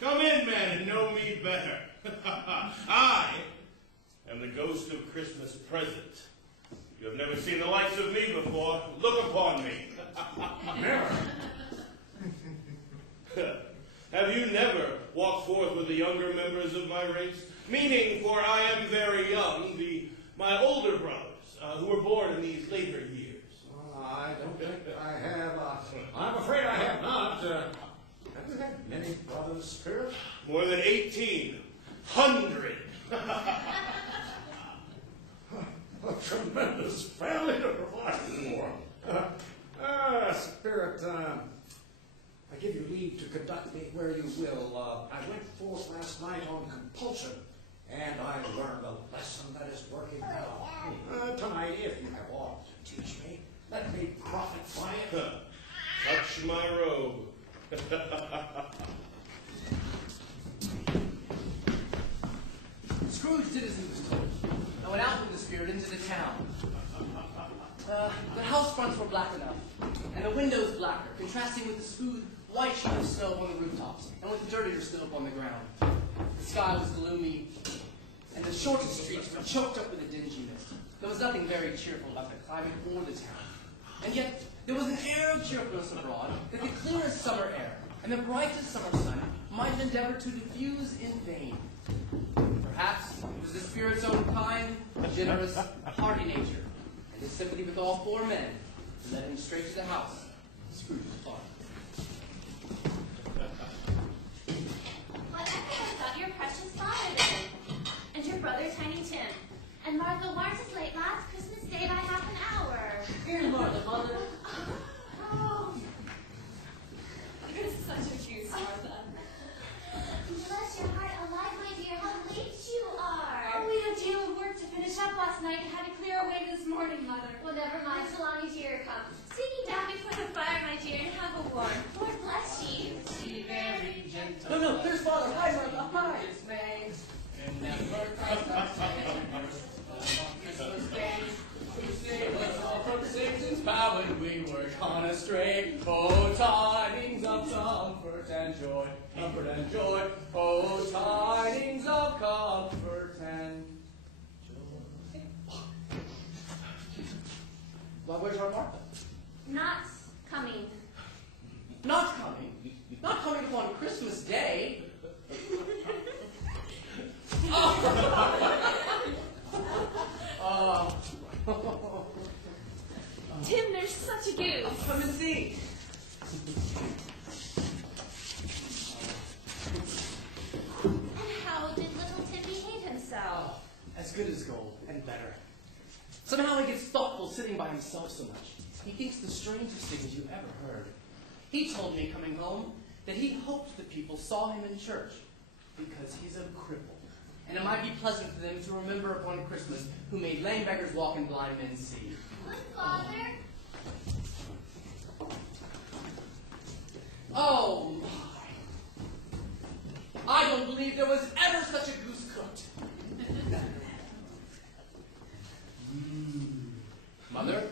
Come in, man, and know me better. I am the ghost of Christmas present. You have never seen the likes of me before. Look upon me. Never. Have you never walked forth with the younger members of my race? Meaning, for I am very young, my older brothers, who were born in these later years. I don't think that I have. I'm afraid I have not. Have you had many brothers, Spirit? More than 1,800. A tremendous family to provide for. Spirit, I give you leave to conduct me where you will. I went forth last night on compulsion, and I learned a lesson that is working now. Tonight, if you have aught to teach me, let me profit by it. Touch my robe. Scrooge did as he was told, and went out with the spirit into the town. The house fronts were black enough, and the windows blacker, contrasting with the smooth white sheet of snow on the rooftops, and with the dirtier snow upon the ground. The sky was gloomy, and the shortest streets were choked up with a dingy mist. There was nothing very cheerful about the climate or the town. And yet, there was an air of cheerfulness abroad that the clearest summer air and the brightest summer sun might endeavor to diffuse in vain. Perhaps it was the spirit's own kind, generous, hearty nature, and his sympathy with all four men that led him straight to the house, Scrooge's farm. What echo about your precious father then, and your brother Tiny Tim, and Martha weren't as late last Christmas Day by half an hour. Here, Martha, mother. Oh, You're such a goose, Martha. bless your heart alive, my dear, how late you are. Oh, we had a deal of work to finish up last night and had to clear away this morning, Mother. Well, never mind, so long as you're come. Sit ye down before the fire, my dear, and have a warm. Lord bless ye. Be very gentle. No, there's Father. Hi, Martha. Hi. It's May. Remember Christmas Day. We saved us all from Satan's power when we were gone astray. Oh, tidings of comfort and joy, comfort and joy. Oh, tidings of comfort and joy. Why, where's our Martha? Not coming. Not coming. Not coming upon Christmas Day. Tim, there's such a goose. Come and see. And how did little Tim behave himself? As good as gold, and better. Somehow he gets thoughtful sitting by himself so much. He thinks the strangest things you ever heard. He told me coming home that he hoped the people saw him in church because he's a cripple. And it might be pleasant for them to remember upon Christmas who made lame beggars walk and blind men see. Good Father. Oh, my. I don't believe there was ever such a goose cooked. Mother,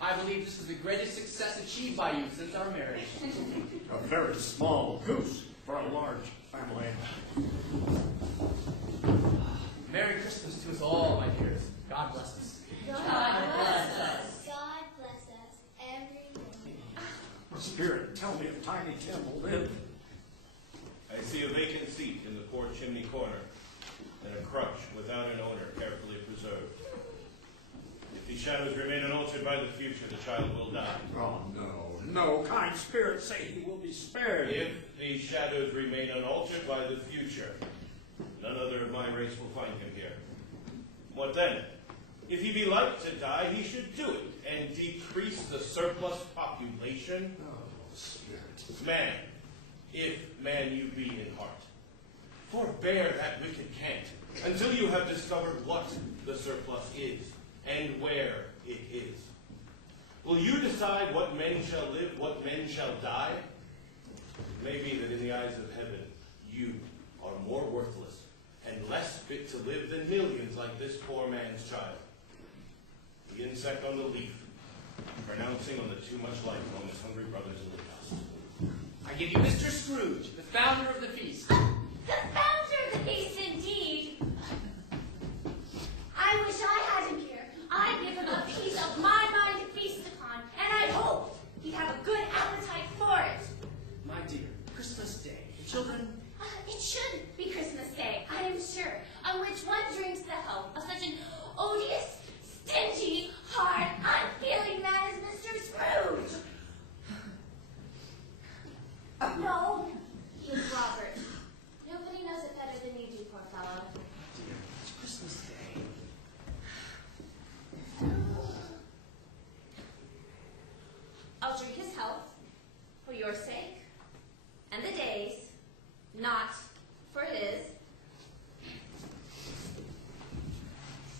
I believe this is the greatest success achieved by you since our marriage. A very small goose for a large family. Merry Christmas to us all, my dears. God bless us. God bless us. God bless us every day. Spirit, tell me if Tiny Tim will live. I see a vacant seat in the poor chimney corner, and a crutch without an owner carefully preserved. If these shadows remain unaltered by the future, the child will die. Oh, no, kind spirit, say he will be spared. If these shadows remain unaltered by the future, none other of my race will find him here. What then? If he be like to die, he should do it, and decrease the surplus population. Oh, Spirit. Man, if man you be in heart, forbear that wicked cant, until you have discovered what the surplus is, and where it is. Will you decide what men shall live, what men shall die? It may be that in the eyes of heaven, you are more worthless and less fit to live than millions like this poor man's child. The insect on the leaf, pronouncing on the too much life on his hungry brothers in the dust. I give you Mr. Scrooge, the founder of the feast. The founder of the feast, indeed. I wish I had him here. I'd give him a piece of my mind to feast upon, and I hope he'd have a good appetite for it. My dear, Christmas Day. The children... It should be Christmas Day, I am sure, on which one drinks the health of such an odious, stingy, hard, unfeeling man as Mr. Scrooge. No, he is Robert. Nobody knows it better than you do, poor fellow. Dear, it's Christmas Day. I'll drink his health for your sake and the day's, not for his.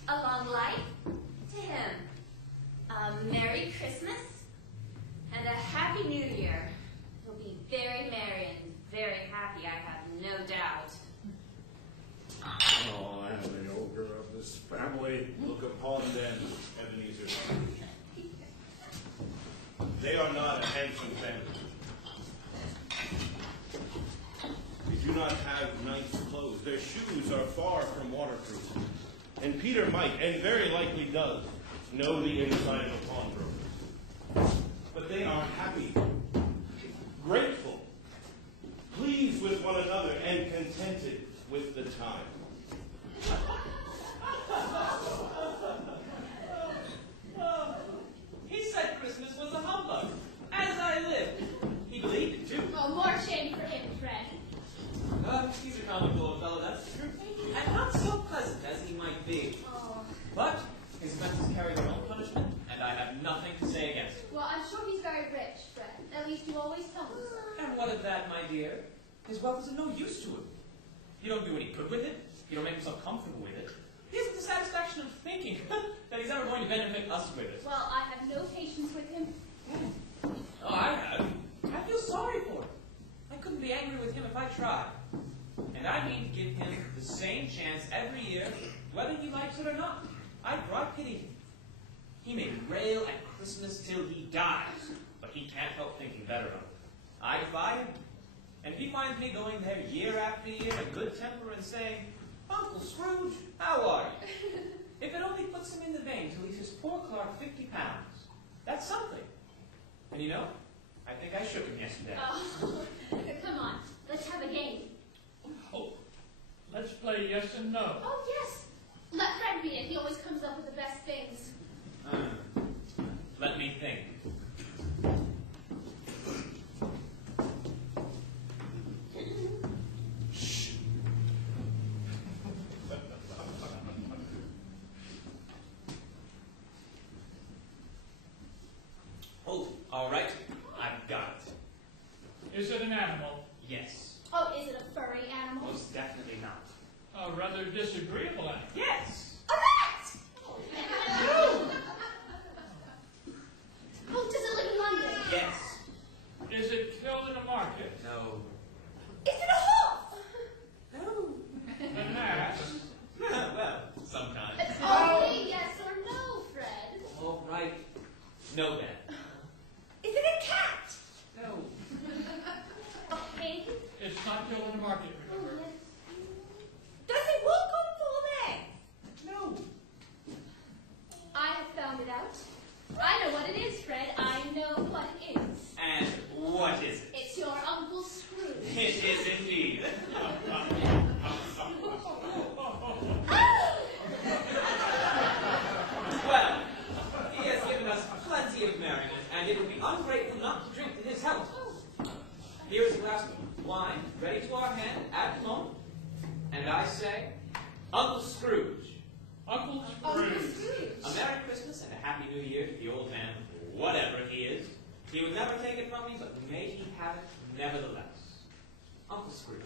A long life to him, a Merry Christmas, and a Happy New Year. He'll be very merry and very happy, I have no doubt. Oh, I am the ogre of this family. Look upon them, Ebenezer Scrooge. They are not a handsome family. They do not have nice clothes. Their shoes are far from waterproof. And Peter might, and very likely does, know the inside of a pawnbroker. But they are happy, grateful, pleased with one another, and contented with the time. He said Christmas was a humbug, as I lived. He believed it, too. Oh, more shame for him, Fred. He's a comical old fellow, that's true. And not so pleasant as he might be. Oh. But his offenses carry their own punishment, and I have nothing to say against it. Well, I'm sure he's very rich, Fred. At least you always tell me so. And what of that, my dear? His wealth is of no use to him. You don't do any good with it. You don't make himself comfortable with it. He hasn't the satisfaction of thinking that he's ever going to benefit us with it. Well, I have no patience with him. Oh, I have. I feel sorry for him. I couldn't be angry with him if I tried. And I mean to give him the same chance every year, whether he likes it or not. I pity him. He may rail at Christmas till he dies, but he can't help thinking better of it. I defy him. And if he finds me going there year after year in good temper and saying, Uncle Scrooge, how are you? If it only puts him in the vein to leave his poor Clark 50 pounds, that's something. And you know, I think I shook him yesterday. Oh, come on. Let's have a game. Oh, let's play yes and no. Oh, yes. Let Fred be it. He always comes up with the best things. Let me think. Oh, all right. I've got it. Is it an animal? Yes. Oh, is it a furry animal? Most definitely not. A rather disagreeable animal. Yes. A rat! Oh, does it live in London? Yes. Is it killed in a market? No. Is it a horse? No. An ass? Well, sometimes. It's only yes or no, Fred. All right. No then. Is it a cat? No. A pig? It's not killed in a market, Oh, remember? yes. Does it walk on four legs? No. I have found it out. I know what it is, Fred. I know what it is. And what is it? It's your Uncle Scrooge. It is indeed. Well, he has given us plenty of merriment, and it would be ungrateful not to drink to his health. Here is a glass of wine, ready to our hand at the moment. And I say, Uncle Scrooge, Uncle Uncle Scrooge. Scrooge. a Merry Christmas and a Happy New Year to the old man, whatever he is. He would never take it from me, but may he have it nevertheless. Uncle Scrooge.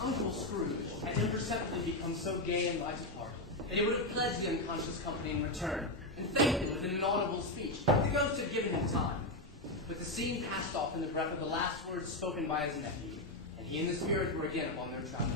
Uncle Scrooge had imperceptibly become so gay and light of heart that he would have pledged the unconscious company in return, and thanked him with an inaudible speech. The ghost had given him time. But the scene passed off in the breath of the last words spoken by his nephew, and he and the spirit were again upon their travels.